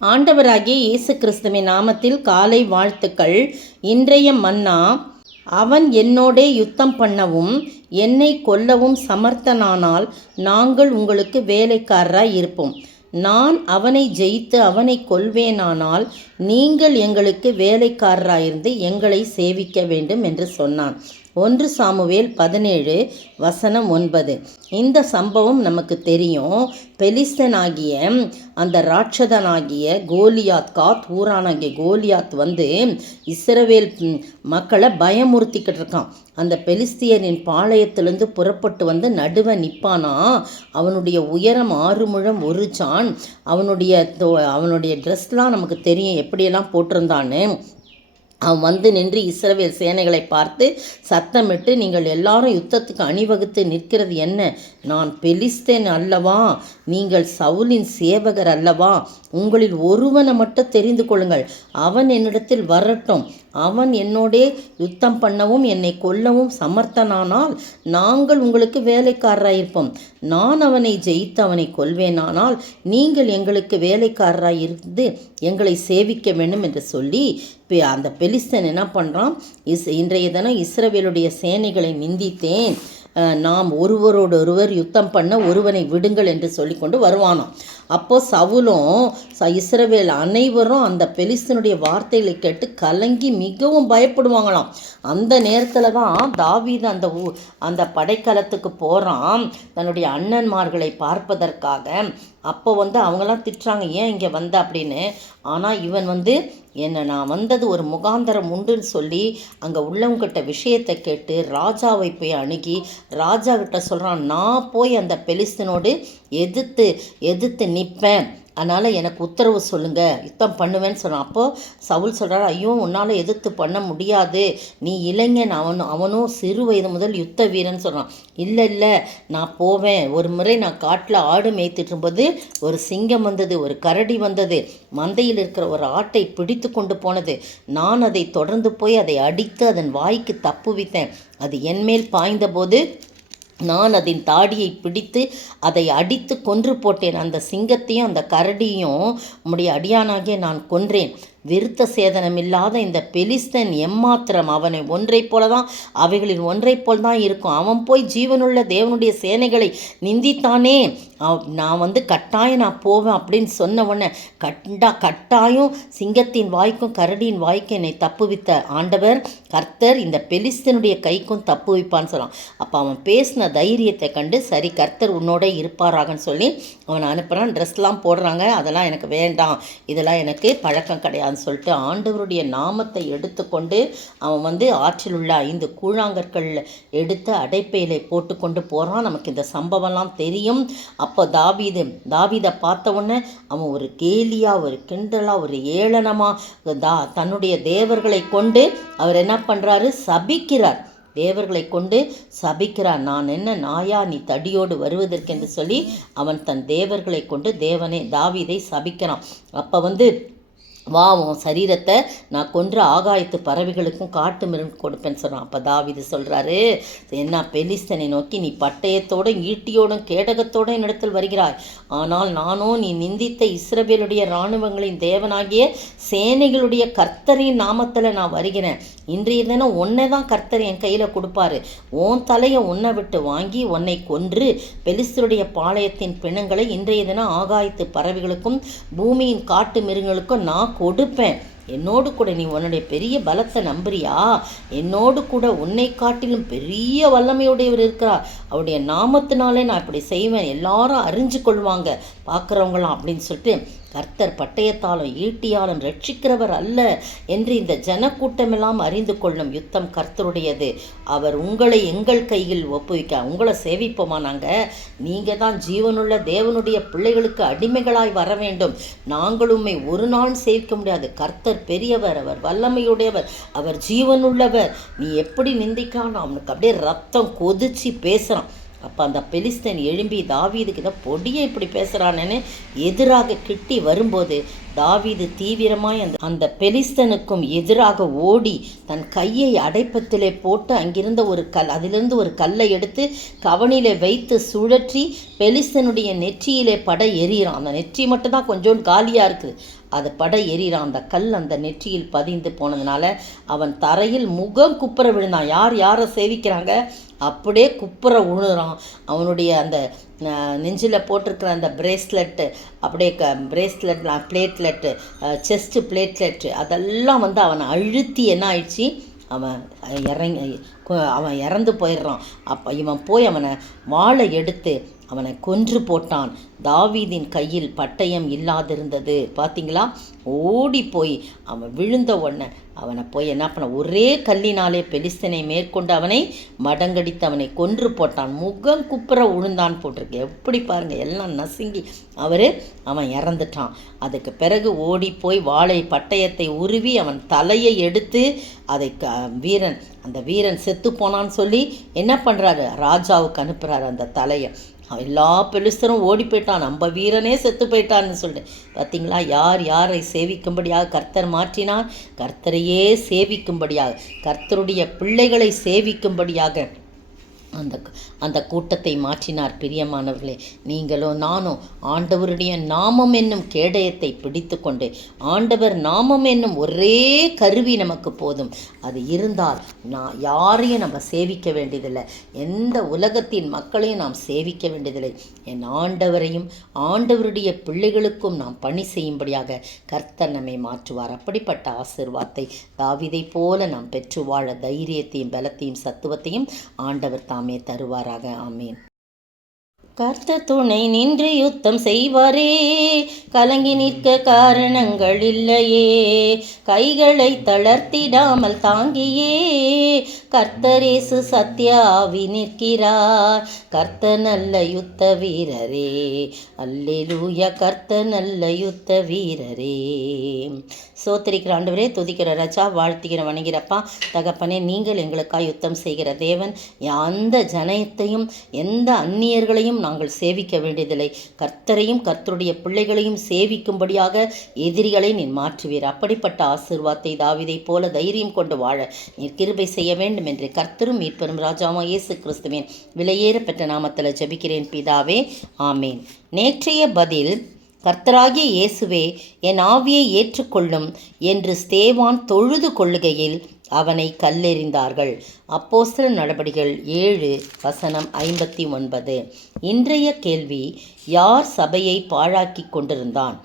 ஆண்டவராகிய இயேசு கிறிஸ்துவின் நாமத்தில் காலை வாழ்த்துக்கள். இன்றைய மன்னா, அவன் என்னோடே யுத்தம் பண்ணவும் என்னை கொல்லவும் சமர்த்தனானால் நாங்கள் உங்களுக்கு வேலைக்காரராய் இருப்போம். நான் அவனை ஜெயித்து அவனை கொல்வேனானால் நீங்கள் எங்களுக்கு வேலைக்காரராயிருந்து எங்களை சேவிக்க வேண்டும் என்று சொன்னான். 1 சாமுவேல் 17:9. இந்த சம்பவம் நமக்கு தெரியும். பெலிஸ்தனாகிய அந்த ராட்சதனாகிய கோலியாத், ஊரானாகிய கோலியாத் இஸ்ரவேல் மக்களை பயமுறுத்திக்கிட்டு இருக்கான். அந்த பெலிஸ்தியரின் பாளையத்திலிருந்து புறப்பட்டு நடுவ நிற்பானா. அவனுடைய உயரம் 6 முழம் 1 சான். அவனுடைய ட்ரெஸ்லாம் நமக்கு தெரியும் எப்படியெல்லாம் போட்டிருந்தான்னு. அவன் நின்று இஸ்ரவேல் சேனைகளை பார்த்து சத்தமிட்டு, நீங்கள் எல்லாரும் யுத்தத்துக்கு அணிவகுத்து நிற்கிறது என்ன? நான் பெலிஸ்தேன் அல்லவா? நீங்கள் சவுலின் சேவகர் அல்லவா? உங்களில் ஒருவனை மட்டும் தெரிந்து கொள்ளுங்கள், அவன் என்னிடத்தில் வரட்டும். அவன் என்னோடே யுத்தம் பண்ணவும் என்னை கொல்லவும் சமர்த்தனானால் நாங்கள் உங்களுக்கு வேலைக்காரராயிருப்போம். நான் அவனை ஜெயித்து அவனை கொல்வேனானால் நீங்கள் எங்களுக்கு வேலைக்காரராயிருந்து எங்களை சேவிக்க வேண்டும் என்று சொல்லி அந்த பெலிஸ்தன் என்ன பண்ணுறான்? இன்றைய தினம் இஸ்ரவேலுடைய சேனைகளை நிந்தித்தேன், நாம் ஒருவரோடொருவர் யுத்தம் பண்ண ஒருவனை விடுங்கள் என்று சொல்லி கொண்டு வருவானாம். அப்போது சவுலும் இஸ்ரவேல் அனைவரும் அந்த பெலிஸ்தனுடைய வார்த்தைகளை கேட்டு கலங்கி மிகவும் பயப்படுவாங்களாம். அந்த நேரத்தில் தான் தாவீது அந்த படைக்கலத்துக்கு போகிறான் தன்னுடைய அண்ணன்மார்களை பார்ப்பதற்காக. அப்போ அவங்களாம் திட்டுறாங்க, ஏன் இங்கே வந்த அப்படின்னு. ஆனால் இவன் நான் வந்தது ஒரு முகாந்தரம் உண்டுன்னு சொல்லி அங்கே உள்ளவங்கிட்ட விஷயத்தை கேட்டு ராஜாவை போய் அணுகி ராஜா கிட்ட சொல்கிறான், நான் போய் அந்த பெலிஸ்தனோடு எதிர்த்து நிற்பேன், அதனால் எனக்கு உத்தரவு சொல்லுங்கள், யுத்தம் பண்ணுவேன்னு சொல்கிறான். அப்போது சவுல் சொல்கிறார், ஐயோ உன்னால் எதிர்த்து பண்ண முடியாது, நீ இளைஞன், அவனும் சிறு வயது முதல் யுத்த வீரன் சொல்கிறான். இல்லை நான் போவேன். ஒரு முறை நான் காட்டில் ஆடு மேய்த்துட்டும்போது ஒரு சிங்கம் வந்தது, ஒரு கரடி வந்தது, மந்தையில் இருக்கிற ஒரு ஆட்டை பிடித்து கொண்டு போனது. நான் அதை தொடர்ந்து போய் அதை அடித்து அதன் வாய்க்கு தப்புவித்தேன். அது என்மேல் பாய்ந்தபோது நான் அதன் தாடியை பிடித்து அதை அடித்து கொன்று போட்டேன். அந்த சிங்கத்தையும் அந்த கரடியும் உம்முடைய அடியானாகிய நான் கொன்றேன். விருத்த சேதனமில்லாத இந்த பெலிஸ்தன் எம்மாத்திரம் அவனை ஒன்றை போல தான், அவைகளில் ஒன்றை போல் தான் இருக்கும். அவன் போய் ஜீவனுள்ள தேவனுடைய சேனைகளை நிந்தித்தானே, நான் கட்டாயம் நான் போவேன் அப்படின்னு சொன்ன உடனே கட்டாயம் சிங்கத்தின் வாய்க்கும் கரடியின் வாய்க்கும் என்னை தப்புவித்த ஆண்டவர் கர்த்தர் இந்த பெலிஸ்தனுடைய கைக்கும் தப்பு வைப்பான்னு சொன்னான். அப்போ அவன் பேசின தைரியத்தை கண்டு, சரி கர்த்தர் உன்னோட இருப்பாராகன்னு சொல்லி அவனை அனுப்புகிறான். ட்ரெஸ்லாம் போடுறாங்க, அதெல்லாம் எனக்கு வேண்டாம், இதெல்லாம் எனக்கு பழக்கம் கிடையாது சொல்லிட்டு ஆண்டவருடைய நாமத்தை எடுத்துக்கொண்டு அவன் ஆற்றில் உள்ள 5 கூழாங்கற்கள் எடுத்து அடைப்பையிலே போட்டுக்கொண்டு போகிறான். நமக்கு இந்த சம்பவம்லாம் தெரியும். அப்போ தாவீதை பார்த்த உடனே அவன் ஒரு கேலியா, ஒரு கிண்டலா, ஒரு ஏளனமா தன்னுடைய தேவர்களை கொண்டு அவர் என்ன பண்ணுறாரு? சபிக்கிறார். தேவர்களை கொண்டு சபிக்கிறார். நான் என்ன நாயா, நீ தடியோடு வருவதற்கென்று சொல்லி அவன் தன் தேவர்களை கொண்டு தாவீதை சபிக்கிறான். அப்போ வா, உன் சரீரத்தை நான் கொன்ற ஆகாயத்து பறவைகளுக்கும் காட்டு மிருகம் கொடுப்பேன்னு சொன்னான். அப்போ தாவீது சொல்கிறாரு, என்ன பெலிஸ்தனை நோக்கி, நீ பட்டயத்தோடும் ஈட்டியோடும் கேடகத்தோடும் என்னிடத்தில் வருகிறாய், ஆனால் நானோ நீ நிந்தித்த இஸ்ரவேலுடைய இராணுவங்களின் தேவனாகிய சேனைகளுடைய கர்த்தரின் நாமத்தில் நான் வருகிறேன். இன்றைய தினம் உன்னை தான் கர்த்தர் என் கையில் கொடுப்பாரு. உன் தலையை உன்னை விட்டு வாங்கி உன்னை கொன்று பெலிஸ்தருடைய பாளையத்தின் பிணங்களை இன்றைய தினம் ஆகாயத்து பறவைகளுக்கும் பூமியின் காட்டு மிருகங்களுக்கும் நான் கொடுப்பேன். என்னோடு கூட நீ உன்னுடைய பெரிய பலத்தை நம்புறியா? என்னோடு கூட உன்னை காட்டிலும் பெரிய வல்லமையுடையவர் இருக்கிறார், அவருடைய நாமத்தினாலே நான் இப்படி செய்வேன், எல்லாரும் அறிஞ்சு கொள்வாங்க பார்க்குறவங்களாம் அப்படின்னு சொல்லிட்டு கர்த்தர் பட்டயத்தாலும் ஈட்டியாலும் ரட்சிக்கிறவர் அல்ல என்று இந்த ஜனக்கூட்டமெல்லாம் அறிந்து கொள்ளும். யுத்தம் கர்த்தருடையது. அவர் உங்களை எங்கள் கையில் ஒப்புவிக்க உங்களை சேவிப்போமா? நீங்கள் தான் ஜீவனுள்ள தேவனுடைய பிள்ளைகளுக்கு அடிமைகளாய் வர வேண்டும். நாங்கள் உம்மை ஒரு நாள் சேவிக்க முடியாது. கர்த்தர் பெரியவர், அவர் வல்லமையுடையவர், அவர் ஜீவனுள்ளவர். நீ எப்படி நிந்திக்கான்னு அவனுக்கு அப்படியே ரத்தம் கொதிச்சு பேசுகிறான். அப்போ அந்த பெலிஸ்தன் எழும்பி தாவீதுக்கு பொடியை இப்படி பேசுகிறானேன்னு எதிராக கிட்டி வரும்போது தாவீது தீவிரமாய் அந்த பெலிஸ்தனுக்கும் எதிராக ஓடி தன் கையை அடைப்பத்திலே போட்டு அங்கிருந்த அதிலிருந்து ஒரு கல்லை எடுத்து கவனிலே வைத்து சுழற்றி பெலிஸ்தனுடைய நெற்றியிலே பட எறிகிறான். அந்த நெற்றி மட்டும்தான் கொஞ்சோண்டு காலியாக இருக்குது, அது பட எறிகிறான். அந்த கல் அந்த நெற்றியில் பதிந்து போனதுனால அவன் தரையில் முகம் குப்புற விழுந்தான். யாரை சேவிக்கிறாங்க, அப்படியே குப்புற விழுறான். அவனுடைய அந்த நெஞ்சில் போட்டிருக்கிற அந்த பிரேஸ்லெட்டு, அப்படியே பிளேட்லெட்டு, செஸ்ட்டு பிளேட்லெட்டு, அதெல்லாம் அவனை அழுத்தி என்ன ஆயிடுச்சு, அவன் இறந்து போயிடுறான். அப்போ இவன் போய் அவனை வாளை எடுத்து அவனை கொன்று போட்டான். தாவீதின் கையில் பட்டயம் இல்லாதிருந்தது. பார்த்தீங்களா, ஓடி போய் அவன் விழுந்த உடனே அவனை போய் என்ன பண்ண, ஒரே கல்லினாலே பெலிஸ்தனை மேற்கொண்டு அவனை மடங்கடித்து அவனை கொன்று போட்டான். முகம் குப்புற உழுந்தான் போட்டிருக்கு. எப்படி பாருங்கள், எல்லாம் நசுங்கி அவன் இறந்துட்டான். அதுக்கு பிறகு ஓடி போய் பட்டயத்தை உருவி அவன் தலையை எடுத்து அதை அந்த வீரன் செத்து போனான்னு சொல்லி என்ன பண்ணுறாரு, ராஜாவுக்கு அனுப்புகிறாரு அந்த தலையை. எல்லா பெலிஸ்தரும் ஓடி போயிட்டான், நம்ம வீரனே செத்து போயிட்டான்னு சொல்லிட்டு. பார்த்தீங்களா, யாரை சேவிக்கும்படியாக கர்த்தர் மாற்றினார், கர்த்தரையே சேவிக்கும்படியாக, கர்த்தருடைய பிள்ளைகளை சேவிக்கும்படியாக அந்த கூட்டத்தை மாற்றினார். பிரியமானவர்களே, நீங்களோ நானும் ஆண்டவருடைய நாமம் என்னும் கேடயத்தை பிடித்து கொண்டு, ஆண்டவர் நாமம் என்னும் ஒரே கருவி நமக்கு போதும். அது இருந்தால் யாரையும் நம்ம சேவிக்க வேண்டியதில்லை, எந்த உலகத்தின் மக்களையும் நாம் சேவிக்க வேண்டியதில்லை. என் ஆண்டவரையும் ஆண்டவருடைய பிள்ளைகளுக்கும் நாம் பணி செய்யும்படியாக கர்த்தர் நம்மை மாற்றுவார். அப்படிப்பட்ட ஆசீர்வாதத்தை தாவீதை போல நாம் பெற்று வாழ தைரியத்தையும் பலத்தையும் சத்துவத்தையும் ஆண்டவர் தாமே தருவாராக. ஆமீன். கர்த்தர் துணை நின்று யுத்தம் செய்வாரே, கலங்கி நிற்க காரணங்கள் இல்லையே, கைகளை தளர்த்திடாமல் தாங்கியே கர்த்தரேசு சத்யாவி நிற்கிறார். கர்த்தர் நல்ல யுத்த வீரரே, அல்லேலூயா, கர்த்தர் நல்ல யுத்த வீரரே. சோத்திரிக்கிற ஆண்டவரே, துதிக்கிற ராஜா, வாழ்த்துகிற வணங்கிறப்பா தகப்பனே, நீங்கள் எங்களுக்காக யுத்தம் செய்கிற தேவன். அந்த ஜனத்தையும் எந்த அந்நியர்களையும் நாங்கள் சேவிக்க வேண்டியதில்லை, கர்த்தரையும் கர்த்தருடைய பிள்ளைகளையும் சேவிக்கும்படியாக எதிரிகளை நீர் மாற்றுவீர். அப்படிப்பட்ட ஆசீர்வாதத்தை தாவீதை போல தைரியம் கொண்டு வாழ நீர் கிருபை செய்ய வேண்டும் என்று கர்த்தரும் மீட்பெரும் ராஜாமா இயேசு கிறிஸ்துவின் விலையேற பெற்ற நாமத்தில் ஜெபிக்கிறேன் பிதாவே, ஆமேன். நேற்றைய பதில், கர்த்தராகிய இயேசுவே என் ஆவியை ஏற்றுக்கொள்ளும் என்று ஸ்தேவான் தொழுது கொள்ளுகையில் அவனை கல்லெறிந்தார்கள். அப்போஸ்தலர் நடபடிகள் 7:59. இன்றைய கேள்வி, யார் சபையை பாழாக்கி கொண்டிருந்தான்?